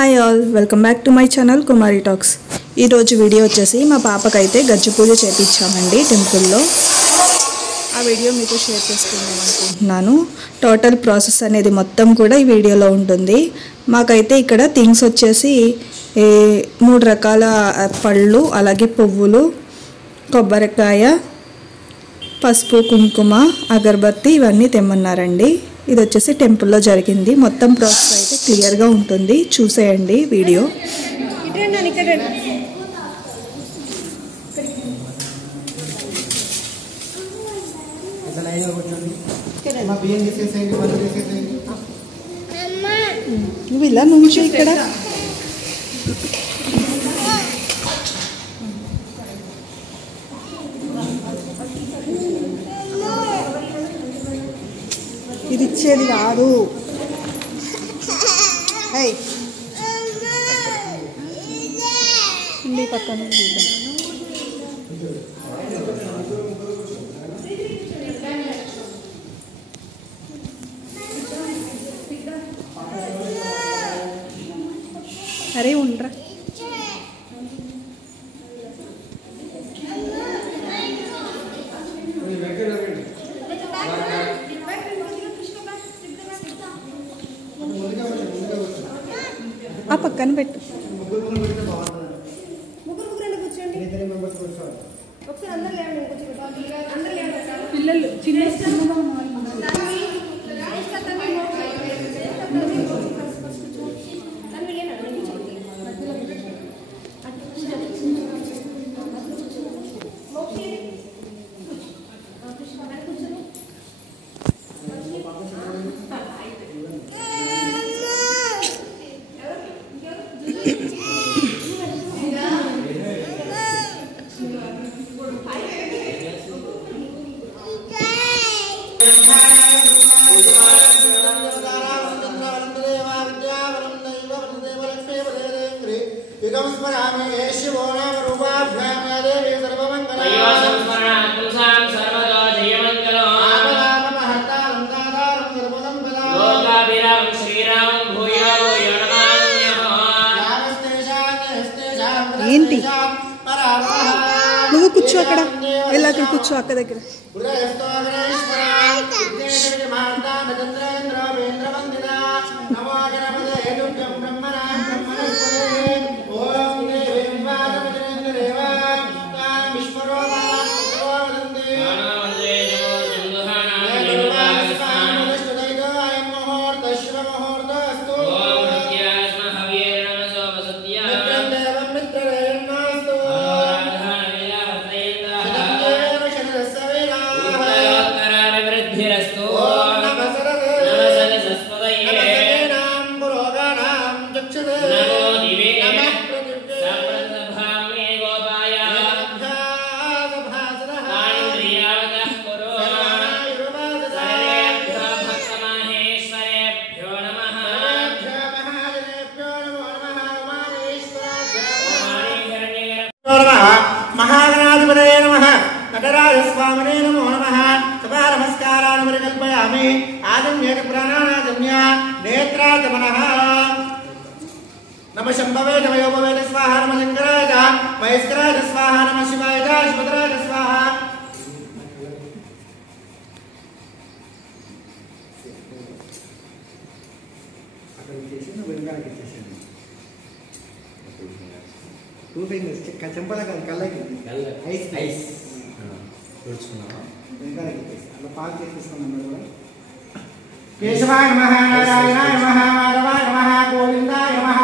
Hi all, welcome back to my channel Kumari talks. ఈరోజు video వచ్చేసి మా పాపకైతే గజ్జి పూజ చేయించామండి టెంపుల్లో. ఆ వీడియో మీతో షేర్ చేసుకుందాం అనుకుంటున్నాను. టోటల్ ప్రాసెస్ అనేది మొత్తం కూడా ఈ వీడియోలో ఉంటుంది. మాకైతే ఇక్కడ థింగ్స్ వచ్చేసి 3 రకాల పళ్ళు, అలాగే పువ్వులు, కొబ్బరికాయ, పసుపు, కుంకుమ, అగరబత్తి ఇవన్నీ తెమ్మన్నారండి. ఇది వచ్చేసి టెంపుల్లో జరిగింది. మొత్తం ప్రాసెస్ అయితే క్లియర్గా ఉంటుంది, చూసేయండి వీడియో. నువ్వు ఇలా నుంచి ఇక్కడ ఇది ఇచ్చేది కాదు. పక్కన అరే ఉండరా. ఆ పక్కన పెట్టు. పిల్లలు చిన్న ఏంటి నువ్వు కూర్చో అక్కడ, వెళ్ళి అక్కడ కూర్చో అక్క దగ్గర. महागणाधिपतये नमः. नटराजस्वामिने नमो नमः. सभा नमस्कारान् परिकल्पयामि. आजम्य प्राणानाजम्य नेत्राजमनः. नमः शम्भवे नमः योगवे स्वाहा. नमः शङ्कराय च महेश्वराय स्वाहा. नमः शिवाय च शिवतराय स्वाहा. టూ ఫింగర్స్ చెంపల కాదు, కళ్ళకి ఐస్ ఐస్ వెనకాలకి అలా పాలు చేపిస్తున్నాను కూడా. కేశవాయ నమః, నారాయణాయ నమః, మాధవాయ నమః, గోవిందాయ నమః,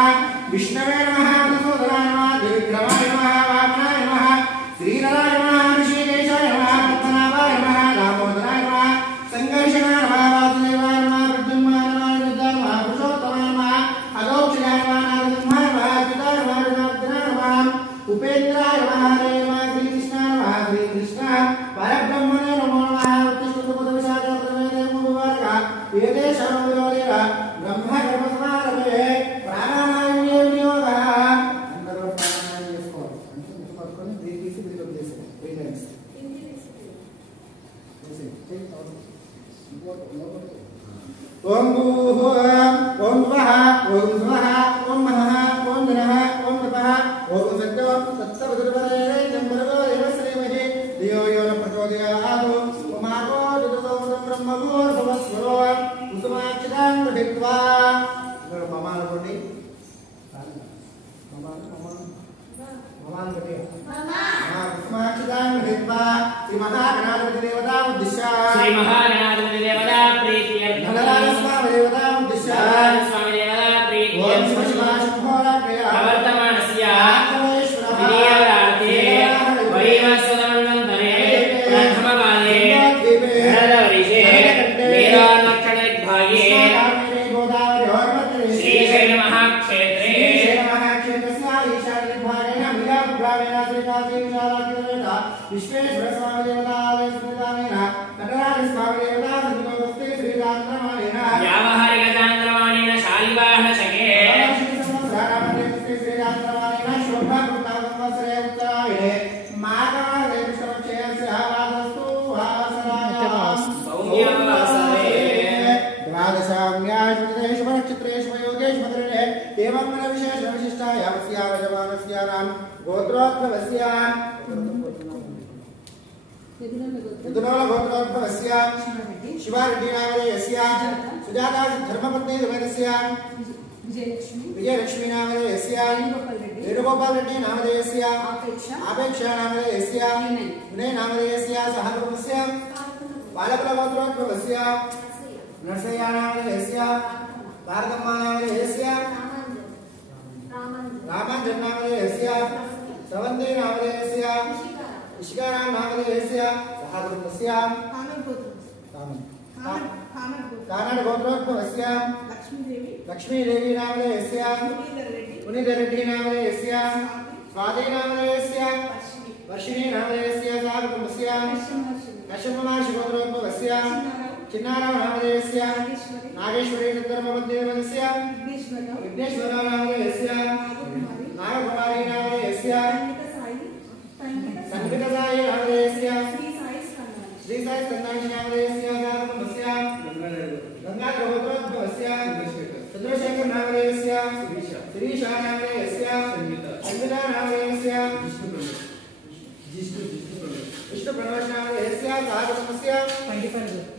విష్ణవే నమః, మధుసూదనాయ నమః, త్రివిక్రమాయ నమః, వామనాయ నమః, శ్రీధరాయ నమః, ఋషికేశాయ నమః, పద్మనాభాయ నమః, దామోదరాయ నమః, సంఘర్షణాయ నమః, వాసుదేవాయ నమః, ప్రద్యుమ్నాయ నమః, రుద్రాయ నమః, పురుషోత్తమాయ నమః, అగౌక్షయాయ నమః, నారసింహాయ నమః, అచ్యుతాయ నమః, ఉపేంద్రాయ నమః, హరే నమః, శ్రీకృష్ణాయ నమః, శ్రీకృష్ణ పరబ్రహ్మణే నమో నమః. ఉత్తిష్ఠతు పదవిశాఖ ప్రవేదే మువారక ఏదే శరణోయోరేర బ్రహ్మ గర్భ సమారభే विश्वेश्वर स्वामी देवता स्मृतानेन नटराज स्वामी देवता संगोस्ते श्री रामरमणेन व्यावहारिक चांद्रमाणेन शालिवाहन शके श्री रामरमणेन शोभा कृतावत्सरे उत्तरायणे माघमासे कृष्णपक्षस्य वादस्तु वासरायां सौम्यवासरे द्वादशाम्याश्वतेषु नक्षत्रेषु योगेषु मकरणे एवं मन विशेष विशिष्टाय वस्यावजमानस्यानां गोत्रोद्भवस्य विदुनोल गोत्रोद्भवस्य शिवारेड्डी नामधेयस्य सुजाता धर्मपत्नी धर्मस्य विजयलक्ष्मी नामधेयस्य वेणुगोपाल रेड्डी नामधेयस्य आपेक्षा नामधेयस्य विनय नामधेयस्य सहकुटुम्बस्य बालकुल गोत्रोद्भवस्य नरसय्या नामधेयस्य भारतम्मा नामधेयस्य रामांजन नामधेयस्य सवंदी नामधेयस्य इशिकाराम नामधेयस्य सहकुटुम्बस्य कानड गोत्रोद्भवस्य लक्ष्मी देवी नामधेयस्य मुनीधर रेड्डी नामधेयस्य स्वाति नामधेयस्य वर्षिणी नामधेयस्य सहकुटुम्बस्य कश्यप महर्षि गोत्रोद्भवस्य चिन्नाराम नामधेयस्य नागेश्वरी धर्मपत्नीस्य विघ्नेश्वर नामधेयस्य नागकुमारी नामधेयस्य संगीतसाई नामधेयस्य श्री साई स्कंदांशी नामधेयस्य सहकुटुम्बस्य गंगाधर गोत्रोद्भवस्य चंद्रशेखर नामधेयस्य श्रीशा नामधेयस्य संगीता नामधेयस्य विष्णु प्रणव नामधेयस्य सहकुटुम्बस्य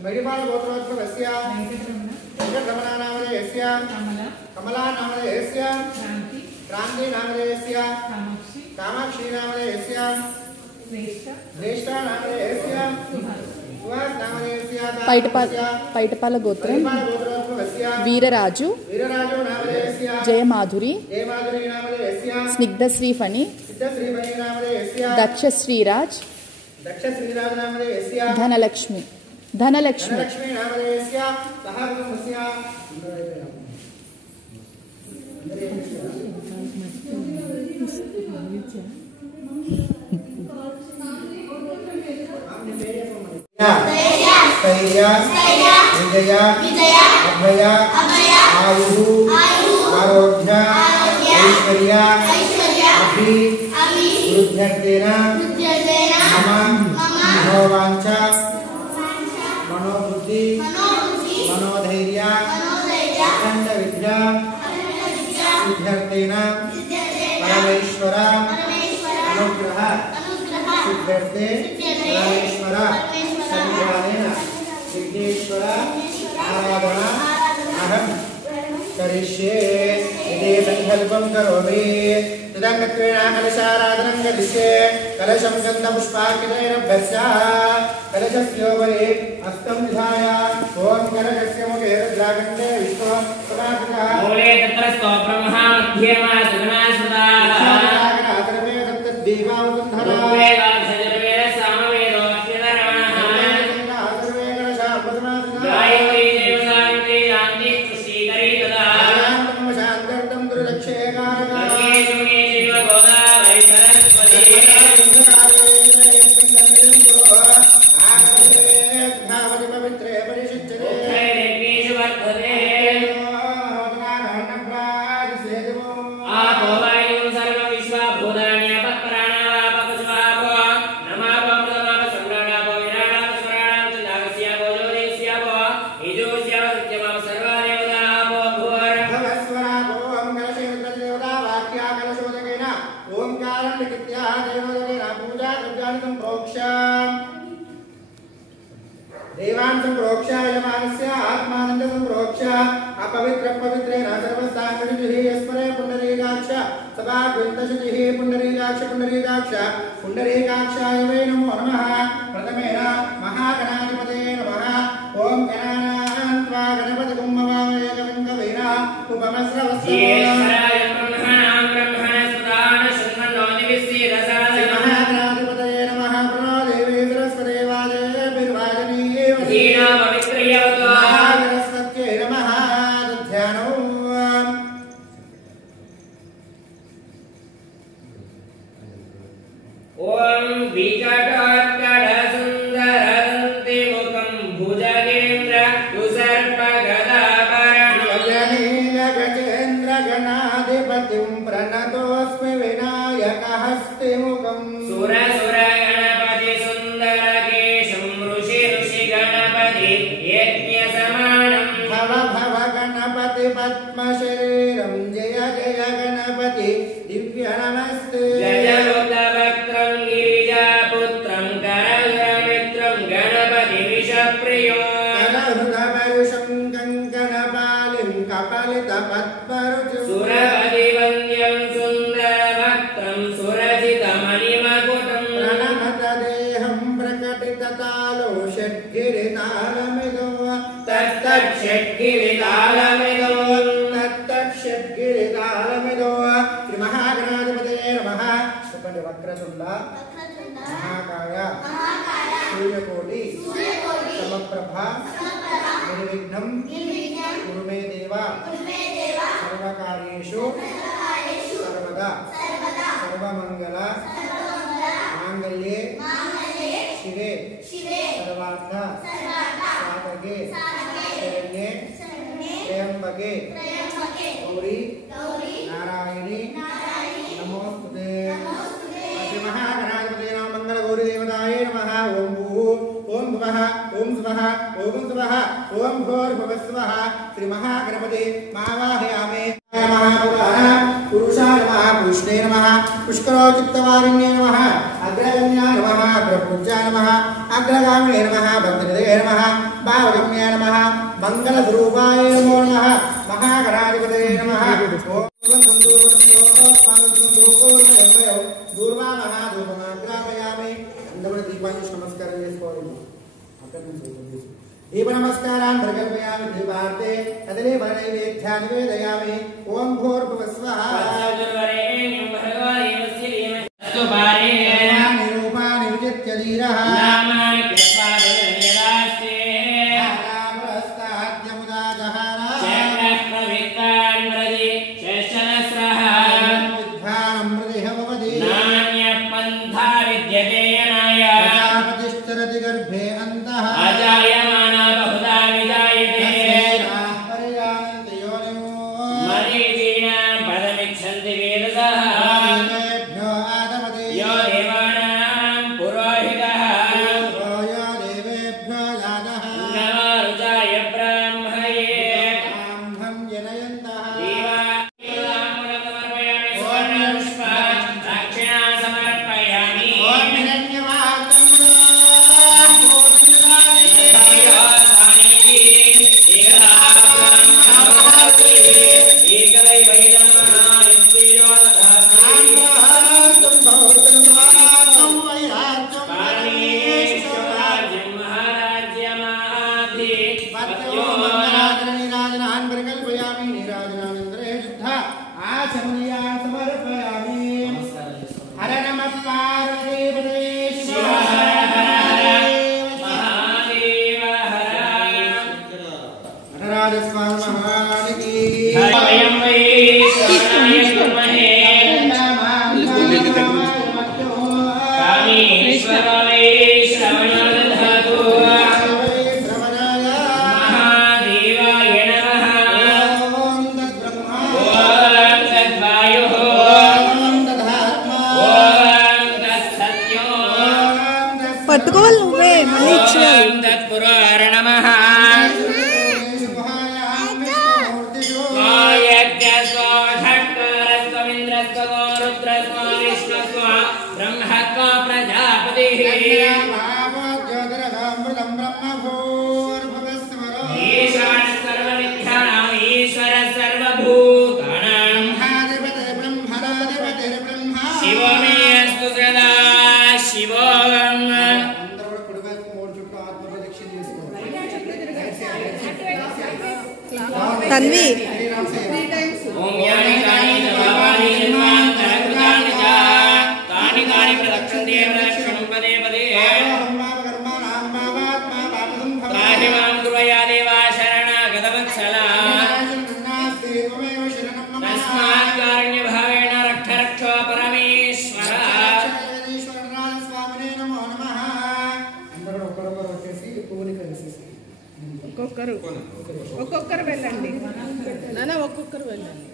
मैडिपाल गोत्रोद्भवस्य वेंकटरमण नामधेयस्य कमला नामधेयस्य क्रांति नामधेयस्य कामाक्षी नामधेयस्य श्रेष्ठा नामधेयस्य सुहास नामधेयस्य పైటపాల గోత్రం गोत्रोद्भवस्य వీరరాజు नामधेयस्य జయమాధురి नामधेयस्य స్నిగ్ధశ్రీ ఫణి सिद्धश्रीमणि नामधेयस्य దక్ష శ్రీరాజ్ नामधेयस्य ధనలక్ష్మి लक्ष्मी नामधेयस्य सहकुटुम्बस्य स्थैर्य विजय अभय आयु आरोग्य ऐश्वर्य अभिवृद्ध्यर्थेन मम मनोवांछ मनोबुद्धि मनोधैर्य अखंड विद्या सिद्ध्यर्थेन परमेश्वर अनुग्रह सिद्ध्यर्थे परमेश्वर सन्निधानेन विघ्नेश्वर आराधना अहं करिष्ये इति संकल्पं करोमि तदङ्गत्वेन कलशाराधनं करिष्ये कलशं गन्धपुष्पार्कितैरभ्यस्य कलशस्योपरि हस्तं निधाय ॐ कलशस्य मुखे रुद्रागन्धे विष्णो समाधितः मूले तत्र स्तोत्रमः मध्ये मा सुगणास्पदाः आगनातरमे सप्तद्वीपावसुन्धरा रूपे गाधजर्वेद सामवेदो अक्षररमणः आतरमे कलशापदमादिना गायत्री देवसावित्री शान्ति तुष्टीकरी तदा शान्तं शान्तर्तं दुर्लक्षेकारका गङ्गे चैव गोदावरी सरस्वती पवित्रे परिशुद्धे यज्ञेषु वर्धते आपो वायुं सर्वविश्वा भूतानि अपःप्राणावापकस्वापो नमापमृतमाप सम्राडापो विराडाप स्वराडाप च नागस्यापो ज्योतिस्यापो ईजोस्याप सत्यमाप सर्वा देवतापो भूर् देवान् संप्रोक्ष्य यमानस्य आत्मानन्द संप्रोक्ष्य अपवित्र पवित्रेण सर्वस्ताङ्गनिधिः यस्मरे पुण्डरीकाक्ष सभा द्वैतशतिः पुण्डरीकाक्ष पुण्डरीकाक्षाय वै नमो नमः प्रथमेन महागणाधिपतये नमः ॐ गणानां त्वा गणपतिं मवामहे कविं कवीना उपमस्रवस्व विकटोत्कटसुन्दरदन्तिमुखं भुजगेन्द्र कुसर्पगदाभरणं गजेन्द्रगणाधिपतिं प्रणतोऽस्मि विनायकहस्तिमुखम् सुरसुरगणपति सुन्दरकेशं ऋषि यज्ञसमानं भव भव गणपति पद्मशरीरं जय जय गणपति दिव्य नमस्ते गजमुग्धवक्त्रं गिरिजापुत्रं करहरमित्रं गणपति विषप्रियो करहृदपरुषं कङ्कणपालिं कपलितपद्मरुचिं सुरपतिवन्द्यं सुन्दरवक्त्रं सुरजितमणिमकुटं प्रणमत देहं प्रकटिततालो षड्गिरितालमिदो तत्तच्छड्गिरितालमिदो तत्तच्छड्गिरितालमिदो श्रीमहागणाधिपतये नमः చెప్పండి వక్రతుండ మహాకాయ సూర్యకోటి సమప్రభ నిర్విఘ్నం కురు మే దేవ సర్వకార్యేషు సర్వదా సర్వమంగళ మాంగళ్యే శివే సర్వార్థ సాధకే శరణ్యే త్రయంబకే గౌరీ నారాయణి నమోస్తుతే శ్రీ మహాగణాధిపతయే నమః మంగళ గౌరీ దేవతాయే నమః ఓం భూః ఓం భువః ఓం స్వః ఓం స్వః ఓం భూర్భువః స్వః శ్రీ మహాగణపతే మావాహయామి మహాపురాణ పురుషాయ నమః కృష్ణే నమః పుష్కరోచిత్తవారిణ్యే నమః అగ్రగమ్యాయ నమః అగ్రపూజ్యాయ నమః అగ్రగామినే నమః భక్తినిధయే నమః భావగమ్యాయ నమః మంగళస్వరూపాయ నమో నమః మహాగణాధిపతయే నమః ఓం దూర్వా మహాధూపమాగ్రాపయామి అందరూ దీపాన్ని నమస్కారం చేసుకోవాలి అక్కడి నుంచి దీప నమస్కారాన్ని ప్రకల్పయామి దీపార్తే కదలే నైవేద్యాన్ని నివేదయామి ఓం భూర్భువః స్వః నిరూపాని విజిత్య ధీరః నామాని కృష్ణాదయదాస్తే రామరస్తాద్యముదా జహార చక్రవిత్తాన్ ప్రతి శశనస్రః విద్వానం మృదిహవది నాన్యపంథా విద్యతే అనాయ ప్రజాపతిష్ఠరతి గర్భే అంతః అజాయమాన బహుదా విజాయతే పర్యాంతి యోనిమో మరీచీనా పదమిచ్చంతి వేదసః దేవేభ్యో ఆదమతి యో దేవానాం పురోహితః యో దేవేభ్యో జాతః నమో రుచాయ బ్రాహ్మయే బ్రాహ్మం జనయంతః దీవాములకమర్పయామి సువర్ణపుష్ప దక్షిణా సమర్పయామి ఓం హిరణ్యవాహకమునా హర నమః పార్వతీపతే శివ నటరాజస్వామి మహారాజుకి పట్టుకోవాలి నువ్వే మళ్ళీ ఇచ్చేయాలి తన్వి స్వామినే ఒక్కొక్కరు వెళ్ళండి నాన్న, ఒక్కొక్కరు వెళ్ళండి.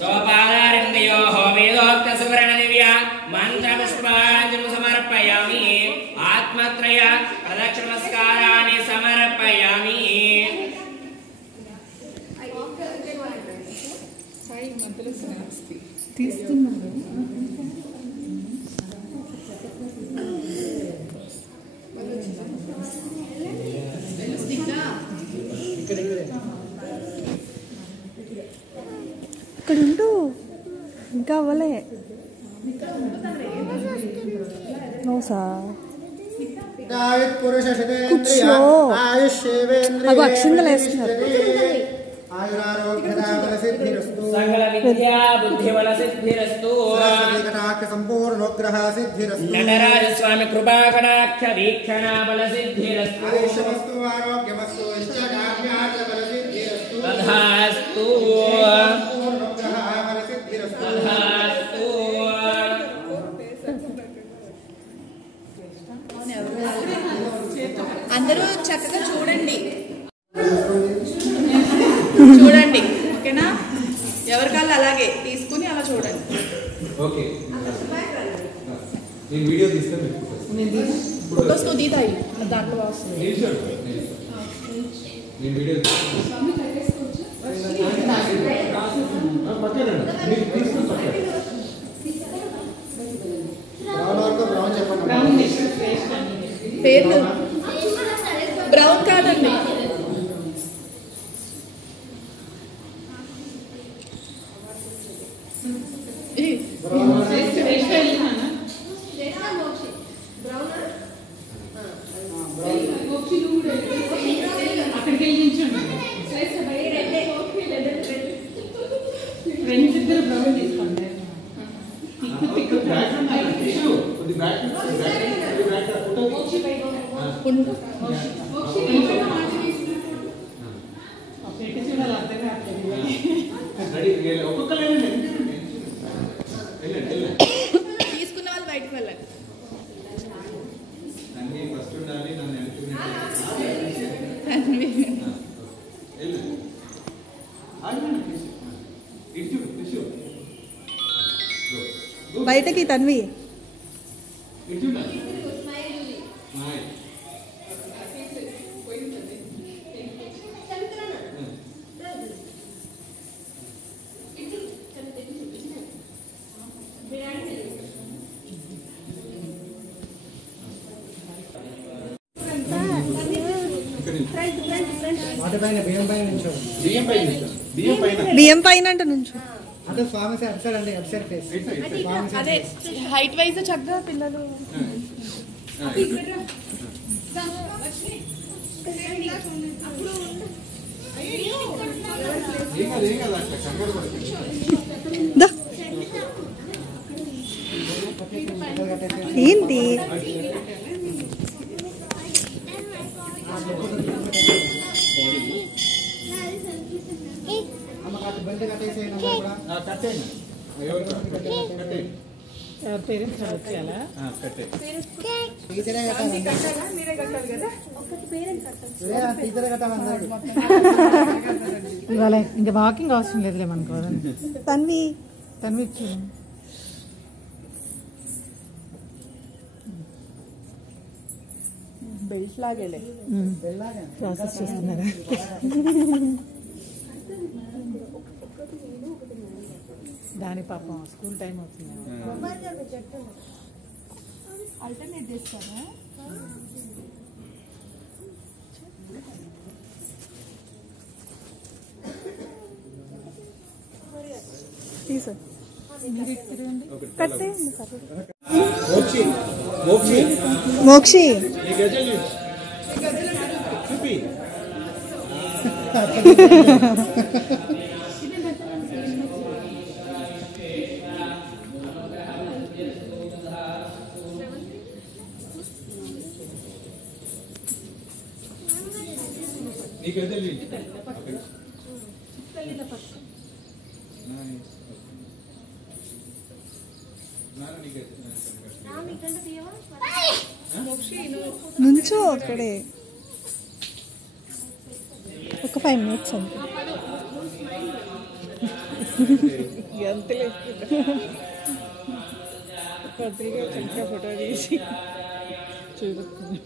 సోపాదారింద్రయోః వేదోక్త సువర్ణ దివ్య మంత్రపుష్పాంజలి సమర్పయామి. ఆత్మత్రయ ప్రదక్షిణ నమస్కారాన్ని సమర్పయామి. తీస్తున్నారు. ఇక్కడ ఉండు, ఇంకా అవ్వలే. అవి అక్షింతలు వేస్తున్నారు. సకల విద్యా బుద్ధిబల సిద్ధిరస్తు. సంపూర్ణోగ్రహ సిద్ధిరస్తు. నటరాజ స్వామి కృపా కటాక్ష వీక్షణ బల సిద్ధిరస్తు. ఆరోగ్యమస్తు తథాస్తు తథాస్తు. అందరూ చక్కగా చూడండి, చూడండి, ఓకేనా? ఎవరికాళ్ళు అలాగే తీసుకుని అలా చూడండి. ఓకే, నేను వీడియో తీస్తాను. ఫొటోస్ నువ్వు తీతాయి దాంట్లో వస్తుంది. నేను వీడియో పేర్లు బ్రౌన్ కాదండి. తీసుకున్న వాళ్ళు బయటకు వెళ్ళండి. ఫస్ట్ ఉండాలి. బయటకి తన్వి. బియ్యం పైన అంట నుంచు. అంటే స్వామి అటు సైడ్ అండి, అటు సైడ్ ఫేస్. అదే హైట్ వైజ్ చక్కగా పిల్లలు. ఏంటి ఇవాళ ఇంకా వాకింగ్ అవసరం లేదులే మనకు. తన్వి తన్వి ఇచ్చి బెల్ట్ లాగేలే ప్రాసెస్ చేస్తున్నారా? దాని పాపం స్కూల్ టైం అవుతుంది. ఆల్టర్నేట్ చేస్తారా? తీసు కట్టేయండి సార్. మోక్షి నుంచో అక్కడే. ఒక 5 minutes అంతే. ఎంతలే కొద్దిగా చక్కగా ఫోటో తీసి చూపిస్తుంది.